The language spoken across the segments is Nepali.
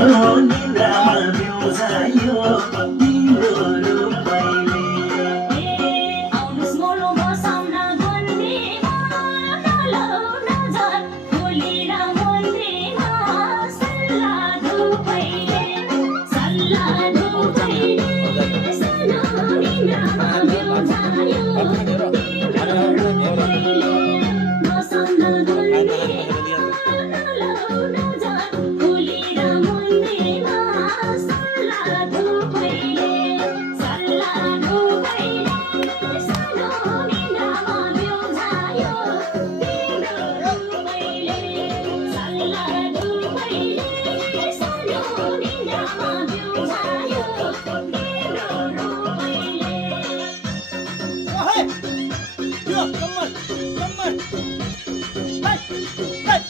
निन्द्रामा बिउझायो तिम्रो रूपैले। आउनुस् मोलो बसाउन गन्धीमा डलो नजर खोलेर मन्दिरमा सल्ला धुपैले सानो निन्द्रामा बिउझायो तिम्रो रूपैले बसाउन गन्धीमा डलो नजर खोलेर मन्दिरमा सल्ला धुपैले सानो निन्द्रामा बिउझायो तिम्रो रूपैले सल्ला धुपैले सानो निन्द्रामा बिउझायो तिम्रो रूपैले। Hey! Yo, come on! Come on! Hey! Hey!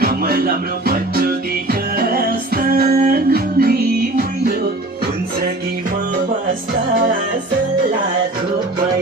कमल हाम्रो पटुकी कस्ता गुन्द्री मुइलो हुन्छ कि म बस्दा सल्लाह धुपैले।